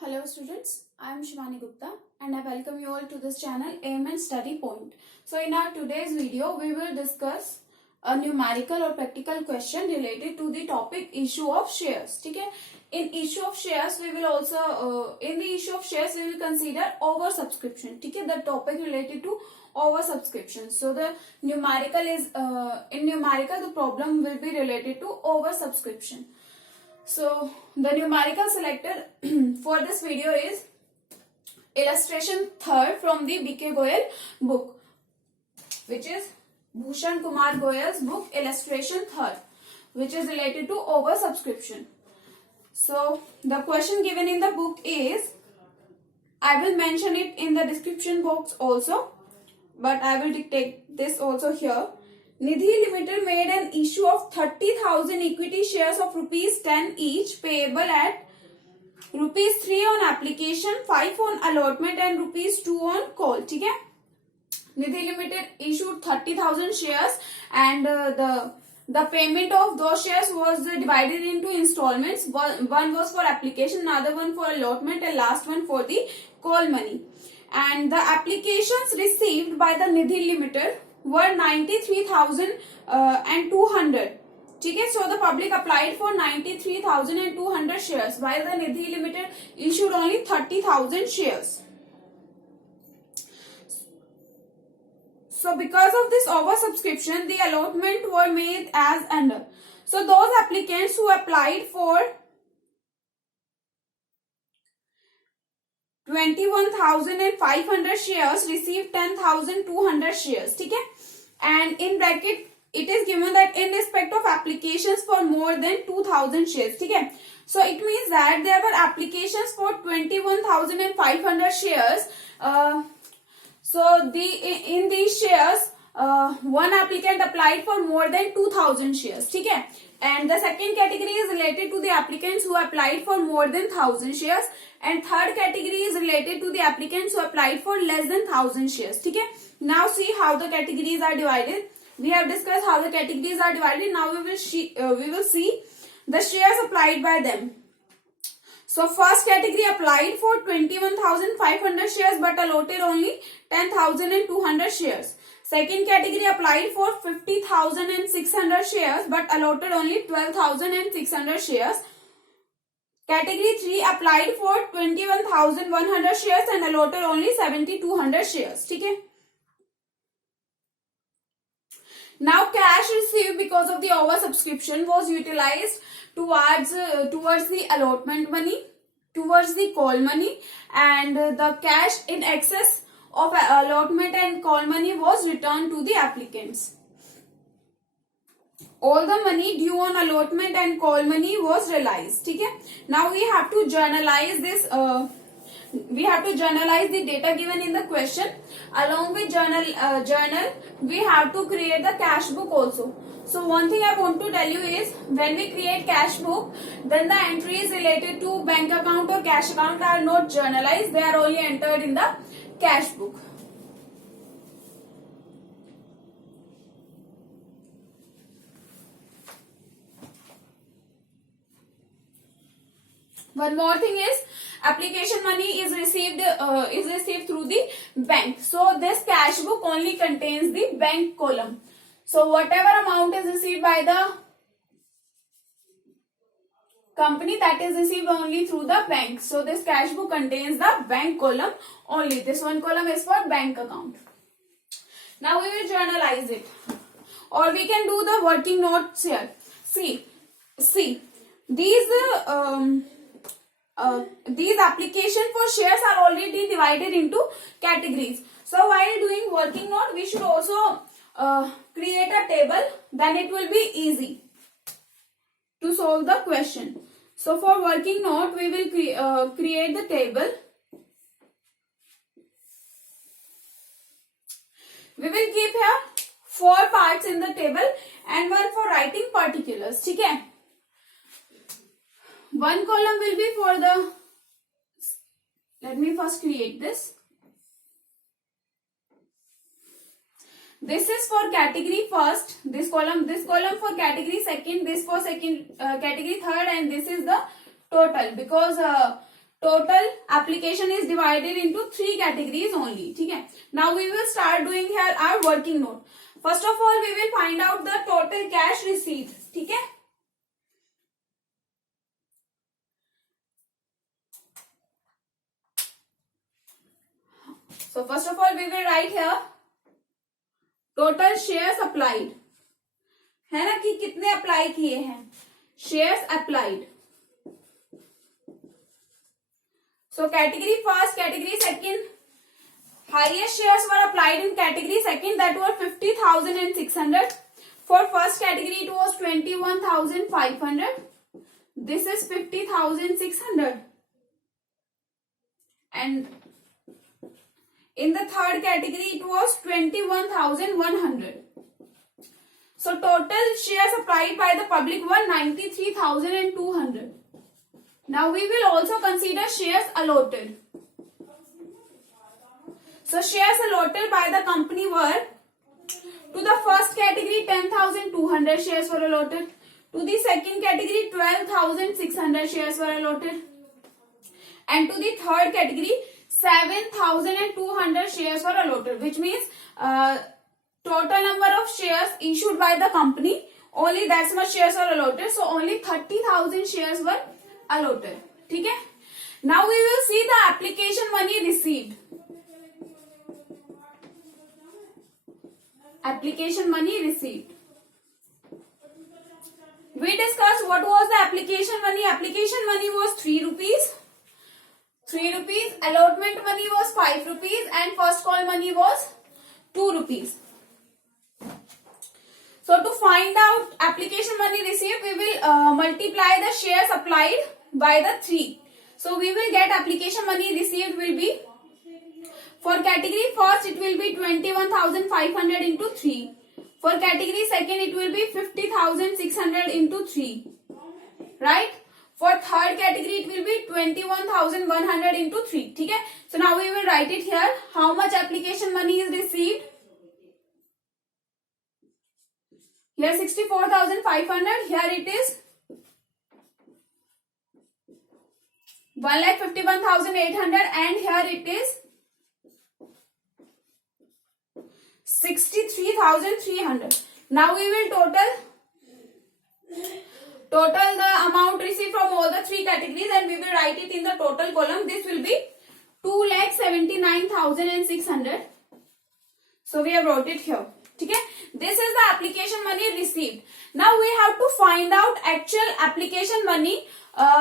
Hello students, I am Shivani Gupta and I welcome you all to this channel Aim and Study Point. So in our today's video, we will discuss a numerical or practical question related to the topic issue of shares. Okay? In issue of shares, we will also, in the issue of shares, we will consider oversubscription. Okay? The topic related to oversubscription. So the numerical is, in numerical, the problem will be related to oversubscription. So the numerical selected for this video is illustration 3rd from the B.K. Goyal book, which is Bhushan Kumar Goyal's book illustration 3rd, which is related to oversubscription. So the question given in the book is, I will mention it in the description box also, but I will dictate this also here. Nidhi Limited made an issue of 30,000 equity shares of rupees 10 each payable at rupees 3 on application, 5 on allotment and rupees 2 on call. ठीक है? Nidhi Limited issued 30,000 shares and the payment of those shares was divided into installments. One was for application, another one for allotment and last one for the call money. And the applications received by the Nidhi Limited were 93,200. ठीक है? So the public applied for 93,200 shares while the Nidhi Limited issued only 30,000 shares. So because of this oversubscription, the allotment were made as under. So those applicants who applied for 21,500 shares received 10,200 shares. ठीक है? And in bracket it is given that in respect of applications for more than 2,000 shares. ठीक है? So it means that there were applications for 21,500 shares. So in these shares, one applicant applied for more than 2,000 shares. ठीक है? And the second category is related to the applicants who applied for more than 1,000 shares. And third category is related to the applicants who applied for less than 1,000 shares. ठीक है? Now see how the categories are divided. We have discussed how the categories are divided. Now we will see the shares applied by them. So first category applied for 21,500 shares but allotted only 10,200 shares. Second category applied for 50,600 shares but allotted only 12,600 shares. Category 3 applied for 21,100 shares and allotted only 7,200 shares. ठीक है? Now cash received because of the oversubscription was utilized towards the allotment money, towards the call money, and the cash in excess of allotment and call money was returned to the applicants. All the money due on allotment and call money was realized. ठीक है? Now we have to journalize this. We have to journalize the data given in the question. Along with journal, we have to create the cash book also. So one thing I want to tell you is, when we create cash book, then the entries related to bank account or cash account are not journalized. They are only entered in the cash book. One more thing is, application money is received through the bank. So this cash book only contains the bank column. So whatever amount is received by the company, that is received only through the bank. So this cash book contains the bank column only. This one column is for bank account. Now we will journalize it, or we can do the working notes here. See, these application for shares are already divided into categories. So while doing working note, we should also create a table. Then it will be easy to solve the question. So for working note, we will create the table. We will keep here 4 parts in the table and one for writing particulars. ठीक है? One column will be for the, let me first create this. This is for category first, this column for category second, this for second category third, and this is the total, because total application is divided into 3 categories only. ठीक है. Now we will start doing here our working note. First of all, we will find out the total cash received. ठीक है. So first of all, we will write here total shares applied. है ना कि कितने apply किए हैं. Shares applied. So category first, category second. Highest shares were applied in category second, that were 50,600. For first category it was 21,500. This is 50,600. And in the third category it was 21,100. So total shares applied by the public were 93,200. Now we will also consider shares allotted. So shares allotted by the company were, to the first category 10,200 shares were allotted. To the second category 12,600 shares were allotted. And to the third category 7,200 shares were allotted, which means total number of shares issued by the company, only that much shares were allotted. So only 30,000 shares were allotted. ठीक है. Now we will see the application money received. Application money received. We discussed what was the application money. Application money was 3 rupees. 3 rupees. Allotment money was 5 rupees and first call money was 2 rupees. So to find out application money received, we will multiply the shares applied by the 3. So we will get application money received will be, for category first it will be 21,500 into 3. For category second it will be 50,600 into 3. Right? For third category it will be 21,100 into 3. ठीक है? So now we will write it here. How much application money is received? Here 64,500. Here it is 1,51,800 and here it is 63,300. Now we will total the amount received from all the 3 categories and we will write it in the total column. This will be 2,79,600. So we have wrote it here. Okay? This is the application money received. Now we have to find out actual application money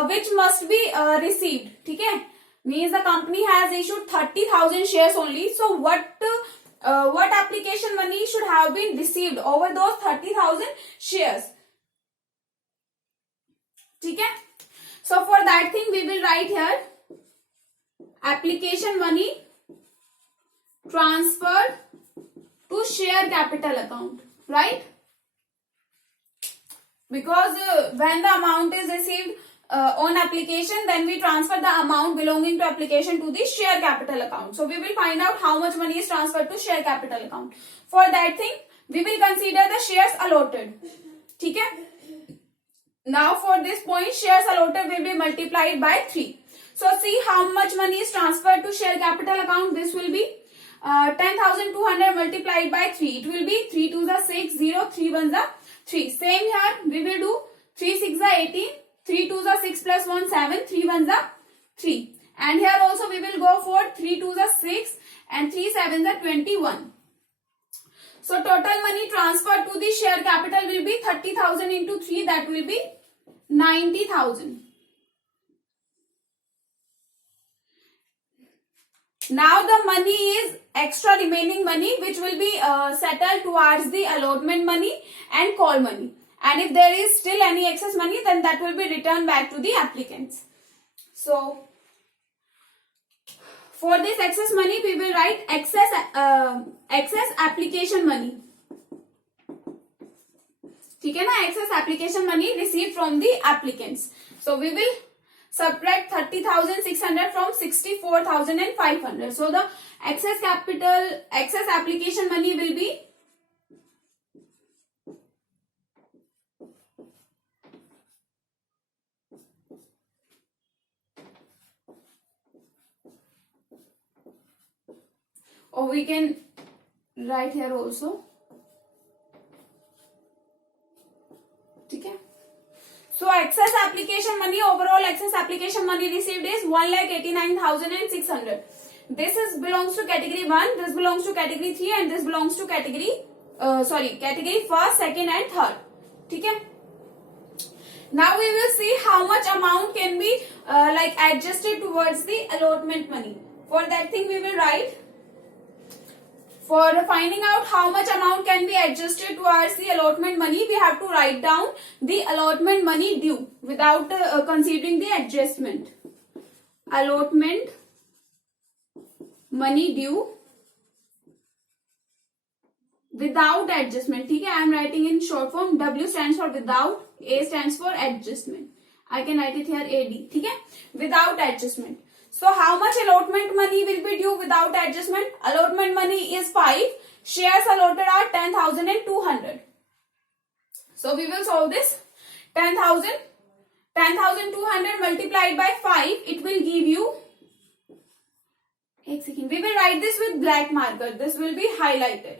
which must be received. Okay? Means the company has issued 30,000 shares only. So what application money should have been received over those 30,000 shares? Okay? So for that thing we will write here application money transferred to share capital account, right? Because when the amount is received on application, then we transfer the amount belonging to application to the share capital account. So we will find out how much money is transferred to share capital account. For that thing, we will consider the shares allotted. Okay? Now for this point, shares allotted will be multiplied by 3. So see how much money is transferred to share capital account. This will be 10,200 multiplied by 3. It will be 3 2s are 6, 0, 3 1s are 3. Same here, we will do 3 6 are 18, 3 2s are 6 plus 1 7, 3 1s are 3. And here also we will go for 3 2s are 6 and 3 7s are 21. So total money transferred to the share capital will be 30,000 into 3, that will be 90,000. Now the money is extra remaining money which will be settled towards the allotment money and call money. And if there is still any excess money, then that will be returned back to the applicants. So for this excess money, we will write excess application money. ठीक है ना? Excess application money received from the applicants. So we will subtract 30,600 from 64,500. So the excess application money will be 30,600 or we can write here also. ठीक है. So excess application money, overall excess application money received is 1,89,600. This is belongs to category 1, this belongs to category 3 and this belongs to category category first, second and third. ठीक है. Now we will see how much amount can be like adjusted towards the allotment money. For that thing we will write, for finding out how much amount can be adjusted towards the allotment money, we have to write down the allotment money due without considering the adjustment. Allotment money due without adjustment. ठीक है. I am writing in short form. W stands for without, A stands for adjustment. I can write it here AD. ठीक है. Without adjustment. So how much allotment money will be due without adjustment? Allotment money is 5. Shares allotted are 10,200. So we will solve this. 10,200 multiplied by 5. It will give you. एक second. We will write this with black marker. This will be highlighted.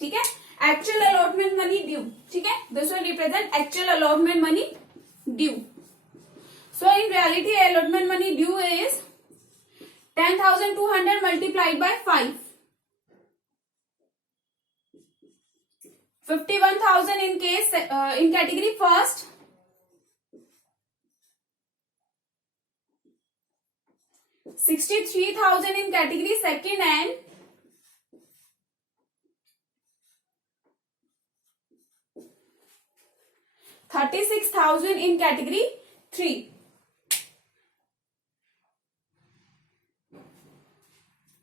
ठीक है. Actual allotment money due. ठीक है. This will represent actual allotment money due. So in reality, allotment money due is 10,200 multiplied by 5. 51,000 in case in category first. 63,000 in category second and 36,000 in category 3.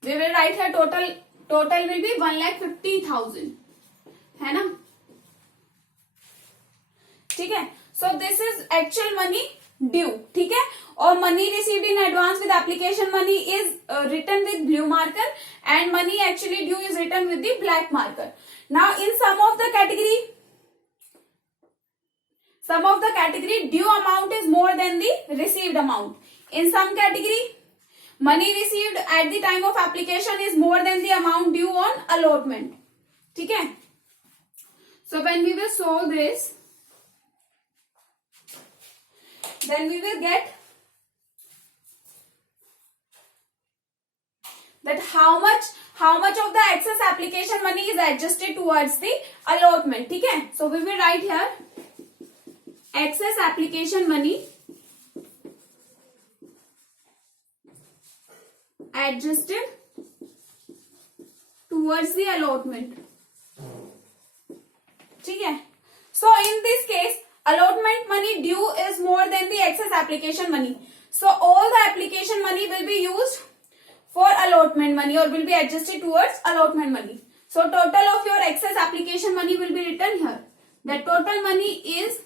We will write here total will be 1,50,000. है ना. ठीक है. So this is actual money due. ठीक है. और money received in advance with application money is written with blue marker and money actually due is written with the black marker. Now in some of the category due amount is more than the received amount. In some category, money received at the time of application is more than the amount due on allotment. ठीक है. So when we will solve this, then we will get that how much of the excess application money is adjusted towards the allotment. ठीक है. So we will write here excess application money adjusted towards the allotment. ठीक है. So in this case, allotment money due is more than the excess application money. So all the application money will be used for allotment money or will be adjusted towards allotment money. So total of your excess application money will be written here. The total money is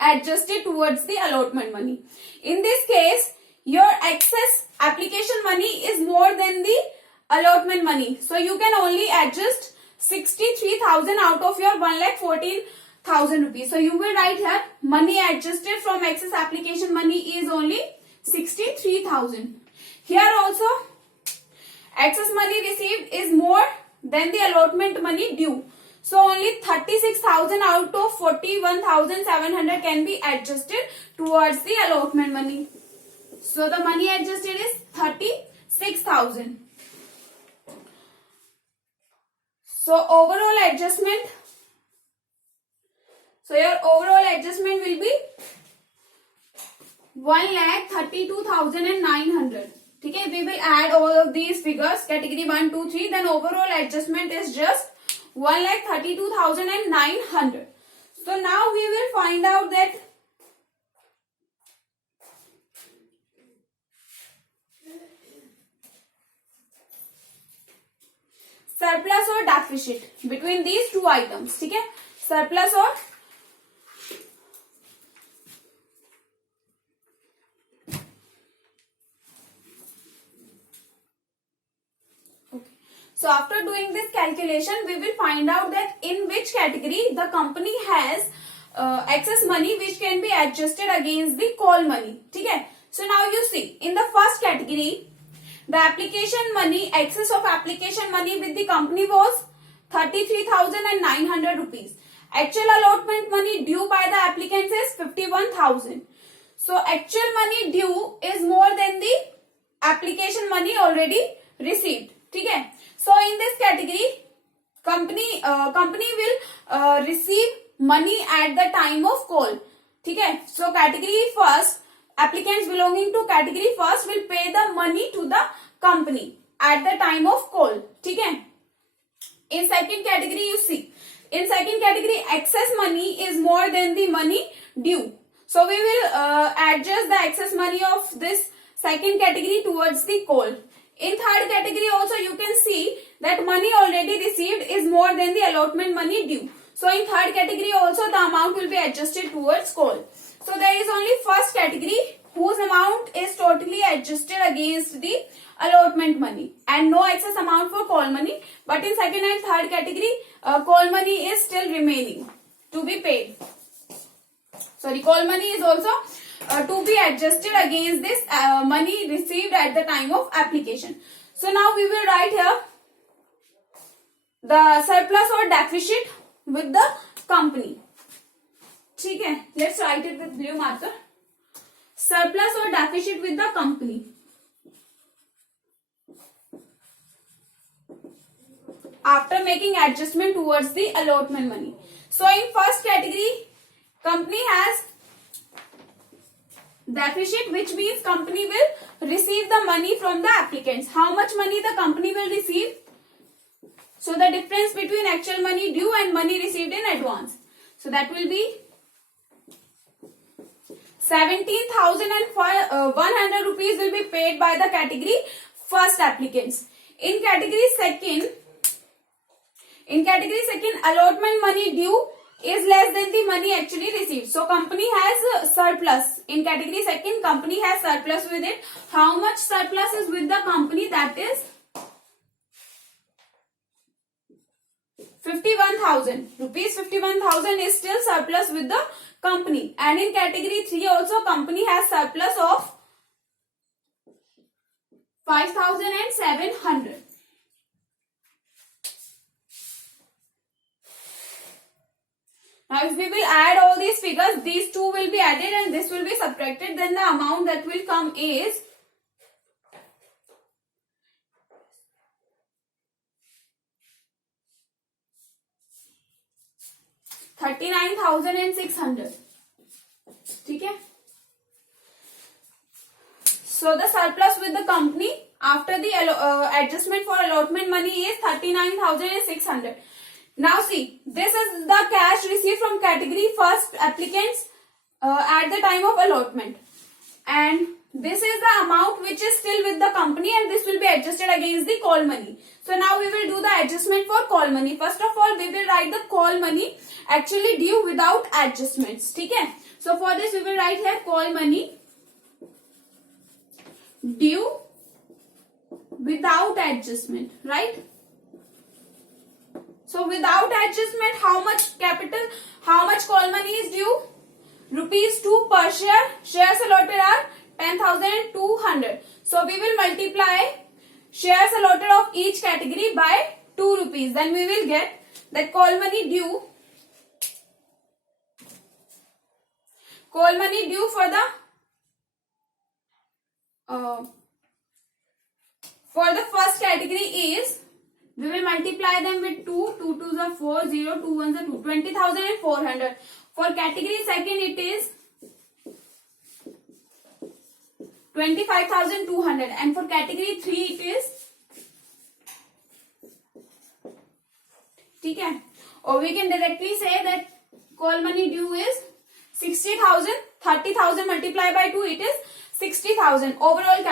adjusted towards the allotment money. In this case, your excess application money is more than the allotment money. So you can only adjust 63,000 out of your 1,14,000 rupees. So you will write here money adjusted from excess application money is only 63,000. Here also excess money received is more than the allotment money due. So only 36,000 out of 41,700 can be adjusted towards the allotment money. So the money adjusted is 36,000. So overall adjustment. So your overall adjustment will be 1,32,900. ठीक है. We will add all of these figures, category 1, 2, 3. Then overall adjustment is just 1,32,900. So now we will find out that surplus or deficit between these two items. ठीक है. Surplus or so after doing this calculation, we will find out that in which category the company has excess money which can be adjusted against the call money. ठीक है. So now you see in the first category The application money, excess of application money with the company was 33,900 rupees. Actual allotment money due by the applicants is 51,000. So actual money due is more than the application money already received. ठीक है. So in this category, company will receive money at the time of call. ठीक है. So category first, applicants belonging to category first will pay the money to the company at the time of call. ठीक है. In second category, you see, in second category, excess money is more than the money due. So we will adjust the excess money of this second category towards the call. In third category also you can see that money already received is more than the allotment money due. So in third category also the amount will be adjusted towards call. So there is only first category whose amount is totally adjusted against the allotment money and no excess amount for call money. But in second and third category, call money is still remaining to be paid. Sorry, call money is also to be adjusted against this money received at the time of application. So now we will write here the surplus or deficit with the company. ठीक है, let's write it with blue marker. Surplus or deficit with the company. After making adjustment towards the allotment money. So in first category, company has deficit, which means company will receive the money from the applicants. How much money the company will receive? So the difference between actual money due and money received in advance. So that will be 17,100 rupees will be paid by the category first applicants. In category second, allotment money due is less than the money actually received. So company has surplus. In category second, company has surplus with it. How much surplus is with the company? That is 51,000 rupees. 51,000 is still surplus with the company. And in category 3 also company has surplus of 5,700. Now if we will add all these figures, these two will be added and this will be subtracted, then the amount that will come is 39,600. ठीक है. So the surplus with the company after the adjustment for allotment money is 39,600. Now see, this is the cash received from category first applicants at the time of allotment, and this is the amount which is still with the company, and this will be adjusted against the call money. So now we will do the adjustment for call money. First of all, we will write the call money actually due without adjustments. ठीक है. So for this we will write here call money due without adjustment, right? So without adjustment, how much capital, how much call money is due? Rupees 2 per share. Shares allotted are 10,200. So we will multiply shares allotted of each category by 2 rupees. Then we will get that call money due for the first category is, we will multiply them with 2. 2 2s are 4, 0, 2 1s are 2. 20,400. For category second it is 25,200. And for category 3 it is, ठीक है, or we can directly say that call money due is 60,000. 30,000 multiplied by 2, it is 60,000. Overall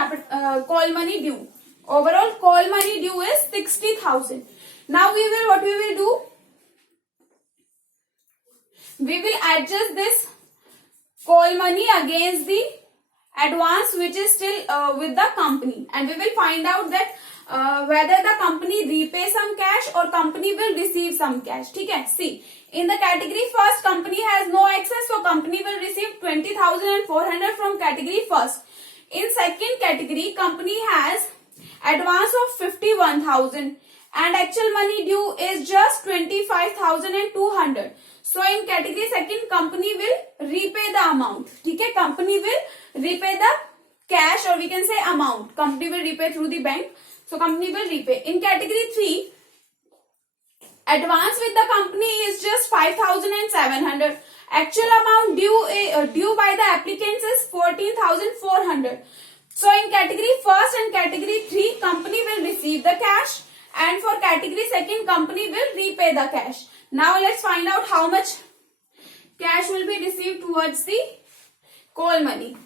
call money due. Overall call money due is 60,000. Now what we will do? We will adjust this call money against the advance which is still with the company, and we will find out that whether the company repay some cash or company will receive some cash. ठीक है. See, in the category first, company has no excess, so company will receive 20,400 from category first. In second category, company has advance of 51,000 and actual money due is just 25,200. So in category second, company will repay the amount. ठीक है, company will repay the cash, or we can say amount. Company will repay through the bank. So company will repay. In category 3, advance with the company is just 5,700. Actual amount due by the applicants is 14,400. So in category first and category 3, company will receive the cash, and for category second, company will repay the cash. Now let's find out how much cash will be received towards the coal money.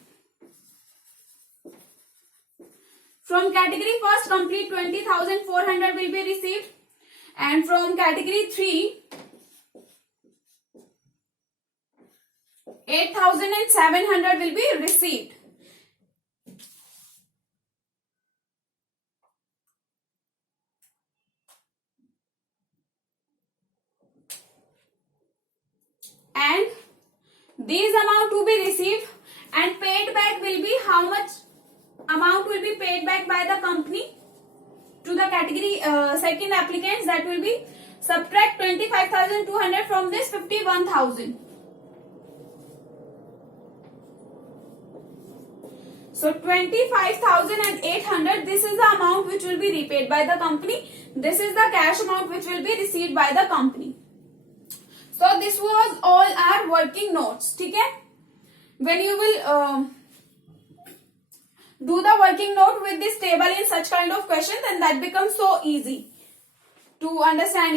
From category first, complete 20,400 will be received, and from category 3, 8,700 will be received. And these amount to be received and paid back will be how much amount will be paid back by the company to the category second applicants. That will be subtract 25,200 from this 51,000. So 25,800, this is the amount which will be repaid by the company. This is the cash amount which will be received by the company. So this was all our working notes. ठीक है? When you will do the working note with this table in such kind of question, then that becomes so easy to understand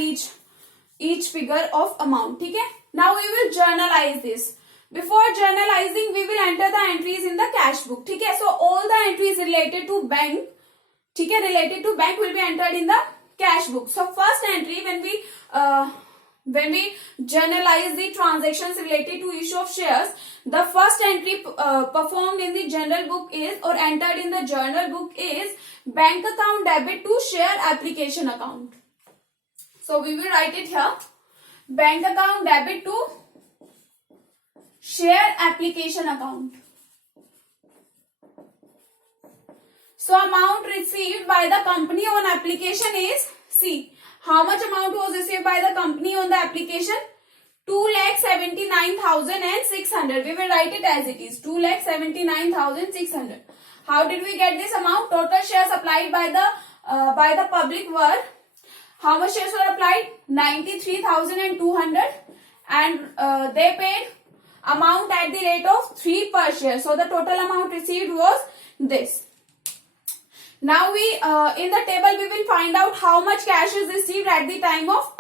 each figure of amount. ठीक है? Now we will journalize this. Before journalizing, we will enter the entries in the cash book. ठीक है? So all the entries related to bank, ठीक है, related to bank will be entered in the cash book. So first entry, when we journalize the transactions related to issue of shares, the first entry performed in the general book is, or entered in the journal book is, bank account debit to share application account. So we will write it here. Bank account debit to share application account. So amount received by the company on application is, see, how much amount was received by the company on the application? 2,79,600. We will write it as it is. 2,79,600. How did we get this amount? Total shares applied by the public were, how much shares were applied? 93,200, and they paid amount at the rate of 3 per share. So the total amount received was this. Now in the table we will find out how much cash is received at the time of